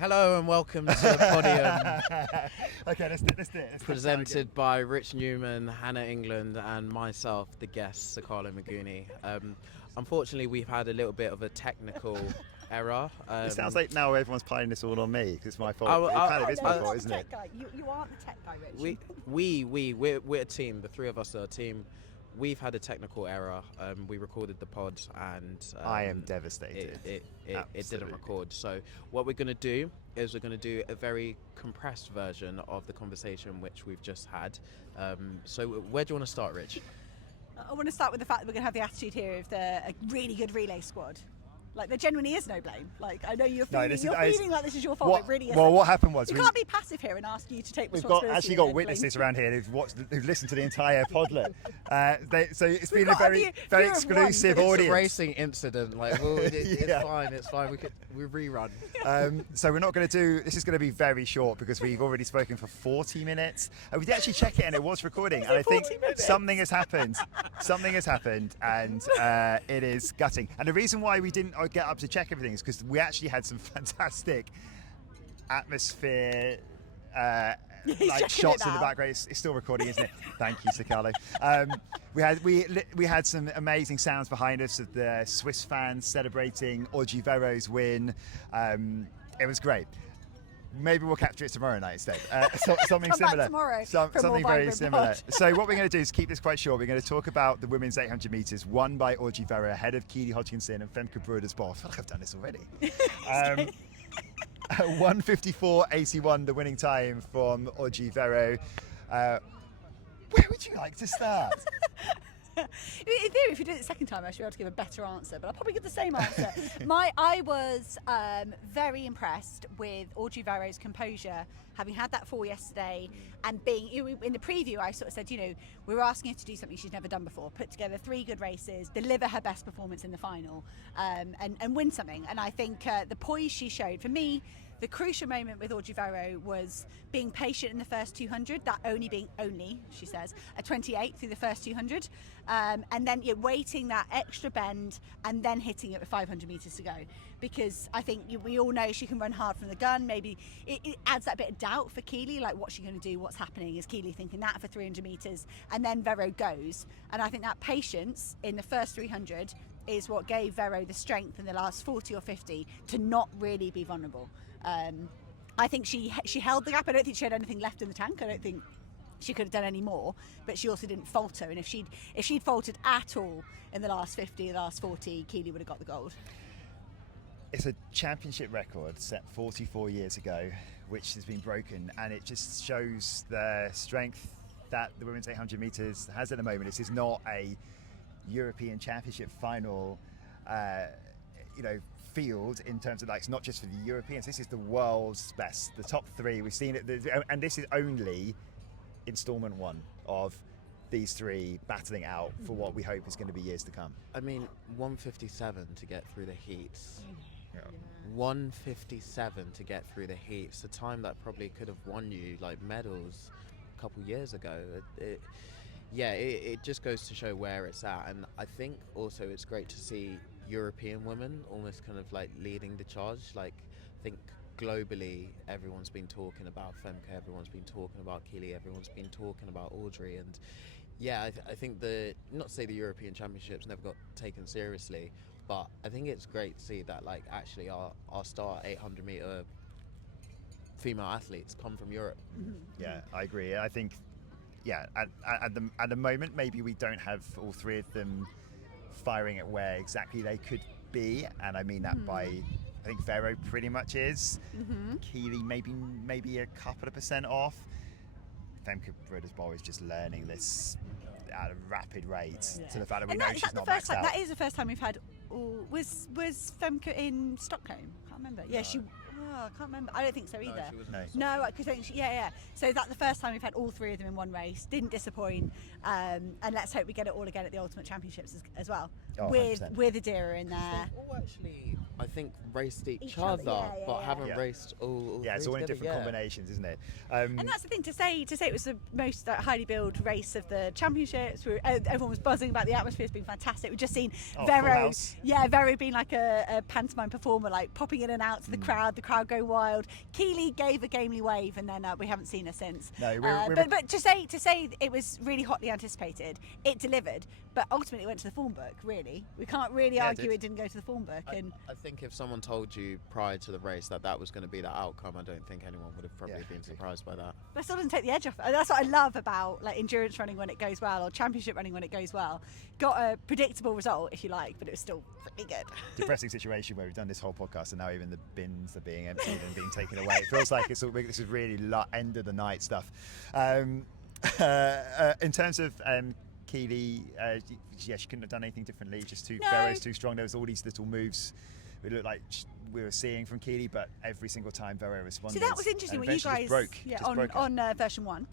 Hello and welcome to the Podium. Okay, let's do it. Presented by Rich Newman, Hannah England, and myself, the guest, Sikhalo Maguni. Unfortunately, we've had a little bit of a technical error. It sounds like now everyone's piling this all on me because it's my fault. It kind of is my fault, isn't it? You aren't the tech guy, Rich. We're a team. The three of us are a team. We've had a technical error. We recorded the pod and I am devastated. It didn't record. So what we're going to do is we're going to do a very compressed version of the conversation which we've just had. So where do you want to start, Rich? I want to start with the fact that we're going to have the attitude here of a really good relay squad. Like, there genuinely is no blame. Like, I know you're feeling like this is your fault, but it really isn't. Well, what happened was... You can't be passive here and ask you to take responsibility. We've actually got witnesses around here who've listened to the entire podlet. So it's been a very exclusive audience. It's a racing incident. Like, well, it's fine. We rerun. So we're not going to do... This is going to be very short because we've already spoken for 40 minutes. We did actually check it and it was recording. And I think something has happened. And it is gutting. And the reason why we didn't get up to check everything is because we actually had some fantastic atmosphere shots in the background. It's still recording, isn't it? Thank you, Sikhalo. We had some amazing sounds behind us of the Swiss fans celebrating Audrey Werro's win. It was great. Maybe we'll capture it tomorrow night instead. Something similar. Something very similar. So what we're going to do is keep this quite short. We're going to talk about the women's 800 metres won by Audrey Werro ahead of Keely Hodgkinson and Femke Broeders-Bol. I feel like I've done this already. 1:54.81, the winning time from Audrey Werro. Where would you like to start? In theory, if you did it the second time, I should be able to give a better answer, but I'll probably give the same answer. I was very impressed with Audrey Werro's composure, having had that fall yesterday, and being in the preview. I sort of said, we were asking her to do something she's never done before: put together 3 good races, deliver her best performance in the final, and win something. And I think the poise she showed, for me, the crucial moment with Audrey Werro was being patient in the first 200, that only, she says, a 28 through the first 200, and then waiting that extra bend and then hitting it with 500 metres to go. Because I think we all know she can run hard from the gun. Maybe it adds that bit of doubt for Keely, like what's she going to do, what's happening? Is Keely thinking that for 300 metres? And then Werro goes. And I think that patience in the first 300 is what gave Werro the strength in the last 40 or 50 to not really be vulnerable. I think she held the gap. I don't think she had anything left in the tank. I don't think she could have done any more, but she also didn't falter. And if she'd faltered at all in the last 50, the last 40, Keely would have got the gold. It's a championship record set 44 years ago, which has been broken, and it just shows the strength that the women's 800 metres has at the moment. This is not a European Championship final, field in terms of it's not just for the Europeans. This is the world's best, the top 3. We've seen it, and this is only installment 1 of these 3 battling out for what we hope is going to be years to come. I mean, 1:57 to get through the heats. Yeah. 1:57 to get through the heats. A time that probably could have won you medals a couple years ago. It just goes to show where it's at, and I think also it's great to see European women almost kind of leading the charge. I think globally everyone's been talking about Femke, everyone's been talking about Keely, everyone's been talking about Audrey, and I think not to say the European Championships never got taken seriously, but I think it's great to see that actually our star 800 meter female athletes come from Europe. Mm-hmm. Yeah, I agree. I think at the moment maybe we don't have all 3 of them firing at where exactly they could be, and I mean that by, I think Werro pretty much is. Mm-hmm. Keely maybe a couple of % off. Femke Broeders-Bol is just learning this at a rapid rate to the fact that we know she's not maxed out. That is the first time we've had. Was Femke in Stockholm? I can't remember. Yeah, no. I can't remember. I don't think so either. No, she wasn't. No, because So is that the first time we've had all 3 of them in one race? Didn't disappoint, and let's hope we get it all again at the Ultimate Championships as well, with Adira in there. They've all actually I think raced each other, other, yeah, but yeah. haven't Yeah. raced all Yeah, it's all in together, different yeah. combinations, isn't it? And that's the thing, to say it was the most highly billed race of the championships. Everyone was buzzing about the atmosphere. It's been fantastic. We've just seen Full Werro, house. Werro being like a pantomime performer, like popping in and out to the crowd go wild. Keely gave a gamely wave, and then we haven't seen her since. No, but to say it was really hotly anticipated, it delivered. But ultimately, it went to the form book. Really, we can't really argue it didn't go to the form book. And I think if someone told you prior to the race that was going to be the outcome, I don't think anyone would have probably been surprised by that. That still doesn't take the edge off. And that's what I love about like endurance running when it goes well, or championship running when it goes well. Got a predictable result, if you like, but it was still pretty good. Depressing situation where we've done this whole podcast and now even the bins are being emptied and being taken away. It feels like this is really end of the night stuff. In terms of Keely, she couldn't have done anything differently. Just Werro's too strong. There was all these little moves it looked like we were seeing from Keely, but every single time Werro responded. So that was interesting. What you guys broke on version 1.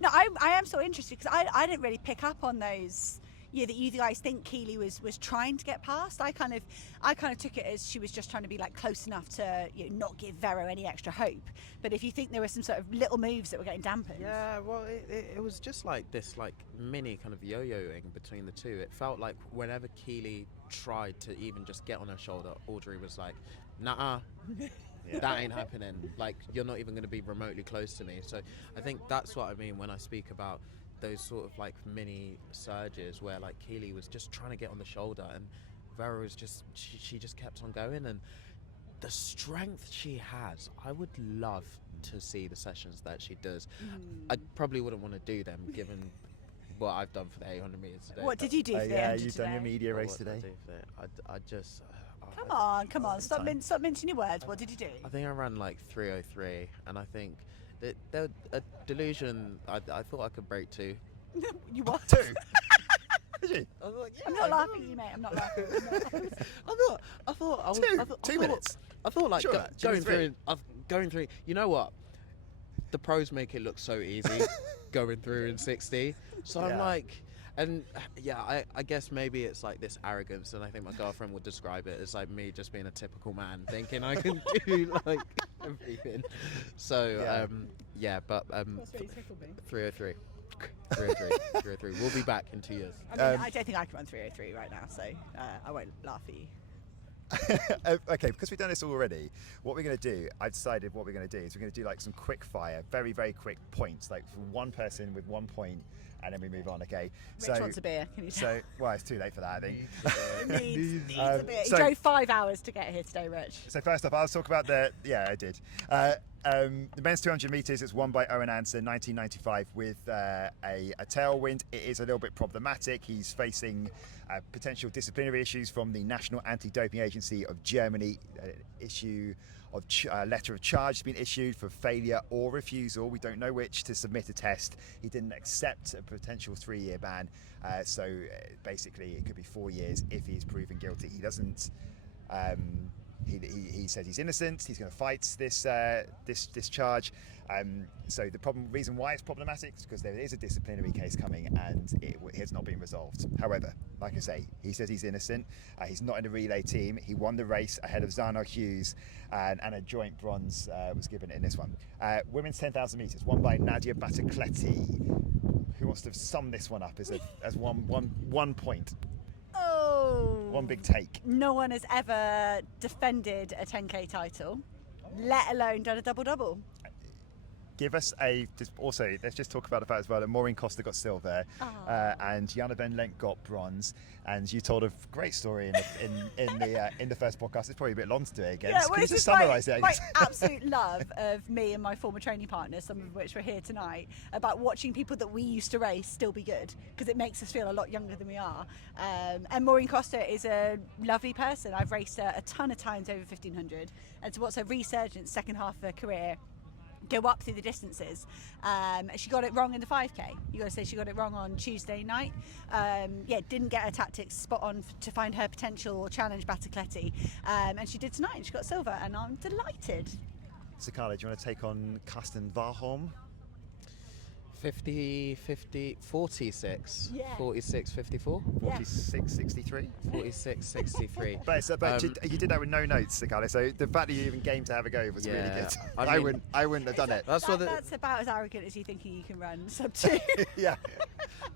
No, I am so interested because I didn't really pick up on those. Yeah, that you guys think Keely was trying to get past. I kind of took it as she was just trying to be like close enough to not give Werro any extra hope. But if you think there were some sort of little moves that were getting dampened. Yeah, well, it was just like this like mini kind of yo-yoing between the two. It felt like whenever Keely tried to even just get on her shoulder, Audrey was like, nah. That ain't happening. Like, you're not even going to be remotely close to me. So I think that's what I mean when I speak about those sort of like mini surges where like Keely was just trying to get on the shoulder and Werro was just she just kept on going, and the strength she has, I would love to see the sessions that she does. I probably wouldn't want to do them given what I've done for the 800 meters today. What did you do for the 800 Yeah, today? you've done your media race today. I just Come on, stop mincing your words. What did you do? I think I ran like 3:03, and I think that a delusion. I thought I could break 2. You what? 2? Did you? I was like, yeah, I'm not laughing at you, mate. I'm not laughing. I thought I was 2 minutes. I thought like Sure, going through. You know what? The pros make it look so easy going through in 60. So I'm like. And yeah, I guess maybe it's like this arrogance, and I think my girlfriend would describe it as like me just being a typical man, thinking I can do like everything. So but 3:03. 3:03. We'll be back in 2 years. I mean, I don't think I can run 3:03 right now, so I won't laugh at you. Okay, because we've done this already, what we're going to do, I've decided what we're going to do is we're going to do like some quick fire, very, very quick points, like from one person with 1 point, and then we move on, okay? Rich wants a beer, can you tell? Well, it's too late for that, I think. Needs a beer. He so- drove 5 hours to get here today, Rich. So first up, I'll talk about I did. The men's 200 metres, it's won by Owen Anson, 1995, with a tailwind. It is a little bit problematic. He's facing potential disciplinary issues from the National Anti-Doping Agency of Germany. Letter of charge has been issued for failure or refusal, we don't know which, to submit a test. He didn't accept a potential 3-year ban, so basically it could be 4 years if he's proven guilty. He doesn't. He says he's innocent. He's going to fight this charge. So the reason why it's problematic is because there is a disciplinary case coming and it has not been resolved. However, like I say, he says he's innocent. He's not in the relay team. He won the race ahead of Zana Hughes, and a joint bronze was given in this one. Women's 10,000 metres, won by Nadia Batacleti. Who wants to sum this one up as one point? Oh. One big take. No one has ever defended a 10k title, let alone done a double-double. Give us let's just talk about the fact as well that Maureen Costa got silver, and Jana Van Lent got bronze, and you told a great story in the first podcast. It's probably a bit long to do it again. Yeah, Can you just summarise it? My absolute love of me and my former training partners, some of which were here tonight, about watching people that we used to race still be good, because it makes us feel a lot younger than we are. And Maureen Costa is a lovely person. I've raced her a ton of times over 1500, and to watch her resurgence second half of her career go up through the distances. She got it wrong in the 5k. You got to say she got it wrong on Tuesday night. Didn't get her tactics spot on to find her potential or challenge Batacleti, and she did tonight, and she got silver, and I'm delighted. Sikhalo, do you want to take on Karsten Warholm? 50, 46, Yeah. 46, 54, 46, 63. 46, 63. But you did that with no notes, Sikhalo. So the fact that you even came to have a go was really Yeah, good. I mean- I wouldn't have done it. That's what That's about as arrogant as you thinking you can run sub 2. Yeah.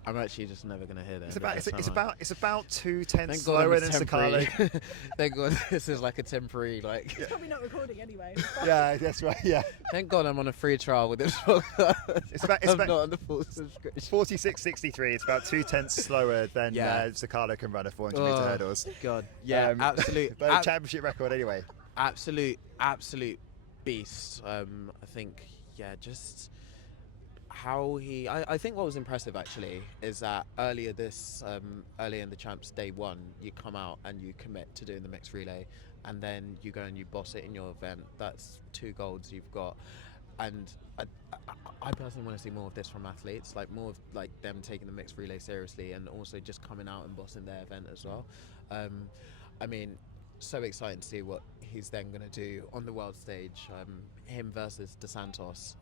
I'm actually just never going to hear that. It's about 2/10 Thank God slower it than was temporary. Sikhalo. Thank God this is like a temporary, like... It's probably not recording anyway. Yeah, that's right. Yeah. Thank God I'm on a free trial with this podcast. It's I'm about not on the full subscription. 46.63. It's about 2/10 slower than Sikhalo can run a 400 meter hurdles. God, yeah, absolute, But a championship record anyway. absolute beast. I think, just how he. I think what was impressive actually is that early in the champs day one, you come out and you commit to doing the mixed relay, and then you go and you boss it in your event. That's 2 golds you've got, and I personally want to see more of this from athletes, like more of like them taking the mixed relay seriously, and also just coming out and bossing their event as well. I mean, so exciting to see what he's then going to do on the world stage. Him versus Dos Santos,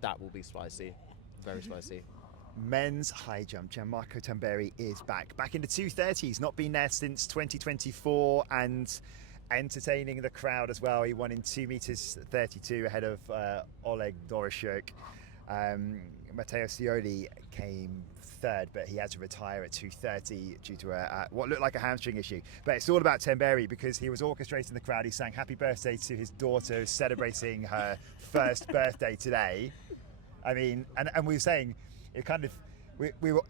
that will be spicy, very spicy. Men's high jump, Gianmarco Tamberi is back in the 230s. Not been there since 2024, and entertaining the crowd as well. He won in 2 meters 32 ahead of Oleg Doroshuk. Matteo Scioli came third, but he had to retire at 2:30 due to what looked like a hamstring issue. But it's all about Tamberi because he was orchestrating the crowd. He sang happy birthday to his daughter who's celebrating her first birthday today. I mean, and we were saying it kind of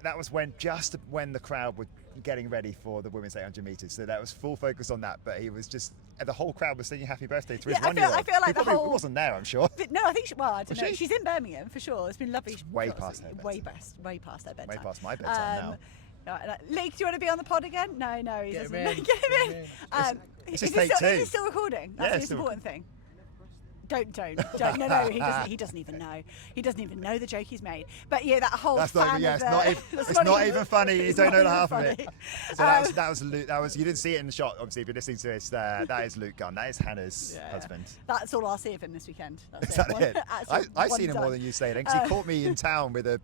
that was just when the crowd were getting ready for the women's 800 meters, so that was full focus on that. But he was just, the whole crowd was singing happy birthday to his 1-year-old. I feel like he the probably whole wasn't there, I'm sure. No, I think I don't know. she? She's in Birmingham for sure. It's been lovely. Way past her way bedtime. way past their bedtime. Way past my bedtime now. No, Luke, do you want to be on the pod again? No, he Get doesn't. him in. Get him in. It's Is just take two. is it still recording? That's Yeah, the it's still important thing. Don't. No, he doesn't even know. He doesn't even know the joke he's made. But yeah, that whole That's fan not, of, it's not even funny. You it's don't not know the even half of funny. it. So that was Luke. You didn't see it in the shot, obviously. If you're listening to it, that is Luke Gunn. That is Hannah's husband. That's all I'll see of him this weekend. That's Is that it? That's I've one seen him done. more than you say it, because he caught me in town with a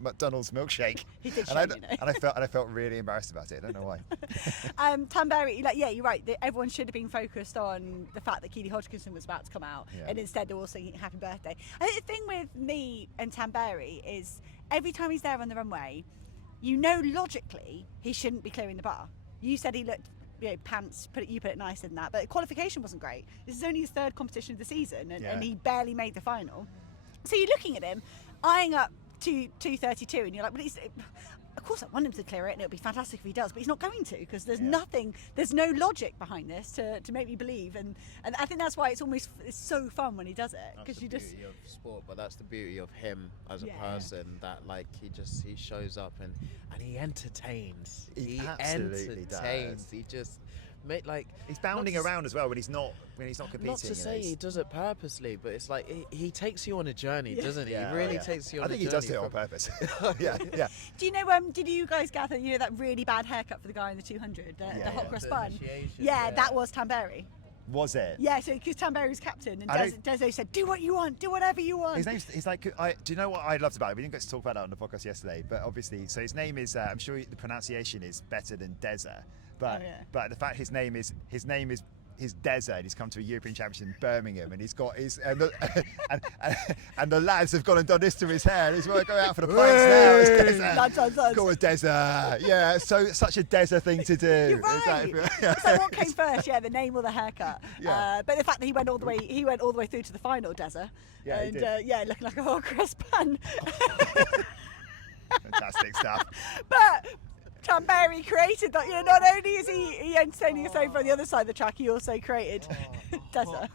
McDonald's milkshake. He did and show you, I felt really embarrassed about it. I don't know why. Tamberi, you're right. Everyone should have been focused on the fact that Keely Hodgkinson was about to come out, and instead they're all singing happy birthday. I think the thing with me and Tamberi is every time he's there on the runway, logically he shouldn't be clearing the bar. You said he looked, pants. You put it nicer than that, but the qualification wasn't great. This is only his 3rd competition of the season, and he barely made the final. So you're looking at him, eyeing up to 2:32, and you're like, of course I want him to clear it, and it'll be fantastic if he does, but he's not going to, because there's there's no logic behind this to make me believe, and I think that's why it's so fun when he does it, because you just... That's the beauty of sport, but that's the beauty of him as a person, that he shows up and he entertains. He absolutely entertains. does. He just he's bounding around as well when he's not competing. Not to say he does it purposely, but it's like he takes you on a journey, doesn't he? Yeah, he really takes you on a journey. I think he does it on purpose. yeah. Do you know, did you guys gather, that really bad haircut for the guy in the 200, the hot cross bun? Yeah, that was Tamberi. Was it? Yeah, so because Tamberi was captain, and Dezo said, do what you want, do whatever you want. He's like, do you know what I loved about it? We didn't get to talk about that on the podcast yesterday, but obviously, so his name is, I'm sure the pronunciation is better than Deza, but the fact his name is Deza, and he's come to a European Championship in Birmingham, and he's got his and the lads have gone and done this to his hair. He's going out for the points now. Lads. Go on, Deza. Yeah, such a Deza thing to do. You're right. So what came first? Yeah, the name or the haircut? Yeah. But the fact that he went all the way through to the final, Deza. Yeah, and he did. looking like a hot cross bun. Fantastic stuff. But Tamberi created that. Not only is he entertaining us over on the other side of the track, he also created Deza.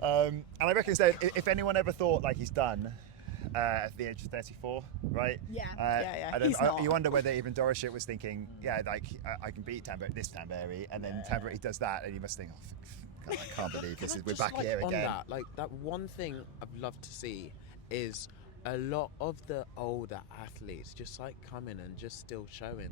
And I reckon so. If anyone ever thought he's done at the age of 34, right? Yeah. And then you wonder whether even Doroshuk was thinking, I can beat this Tamberi, and then Tamberi does that, and he must think, I can't believe this is. We're back here again. That one thing I'd love to see is a lot of the older athletes just coming and just still showing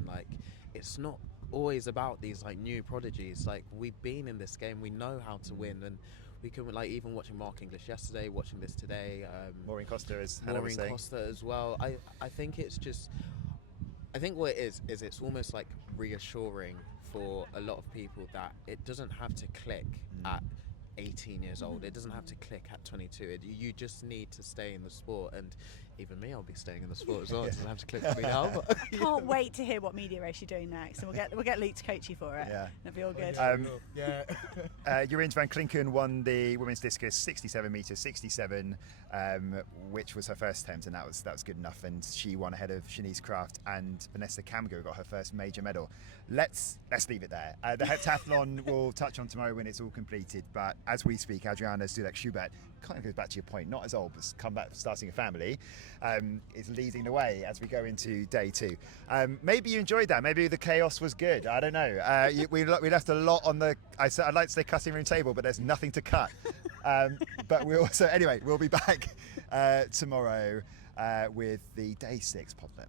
it's not always about these new prodigies. We've been in this game, we know how to win, and we can, like, even watching Mark English yesterday, watching this today. Maureen Costa as Maureen Costa as well. I think it's just, I think what it is it's almost like reassuring for a lot of people that it doesn't have to click at 18 years old. It doesn't have to click at 22. You just need to stay in the sport, and even me, I'll be staying in the sport as well. It doesn't have to click for me now. But Can't wait to hear what media race you're doing next, and we'll get Luke to coach you for it. Yeah. It'll be all good. Jorien van Klinken won the women's discus 67 metres 67, which was her first attempt, and that was good enough, and she won ahead of Shanice Kraft, and Vanessa Kamgo got her first major medal. Let's leave it there. The heptathlon we'll touch on tomorrow when it's all completed, but as we speak, Adriana Sulek-Schubert kind of goes back to your point, not as old, but come back starting a family, is leading the way as we go into day 2. Maybe you enjoyed that. Maybe the chaos was good. I don't know. We left a lot on the, I'd like to say cutting room table, but there's nothing to cut. But we'll be back tomorrow with the day 6 pod flip.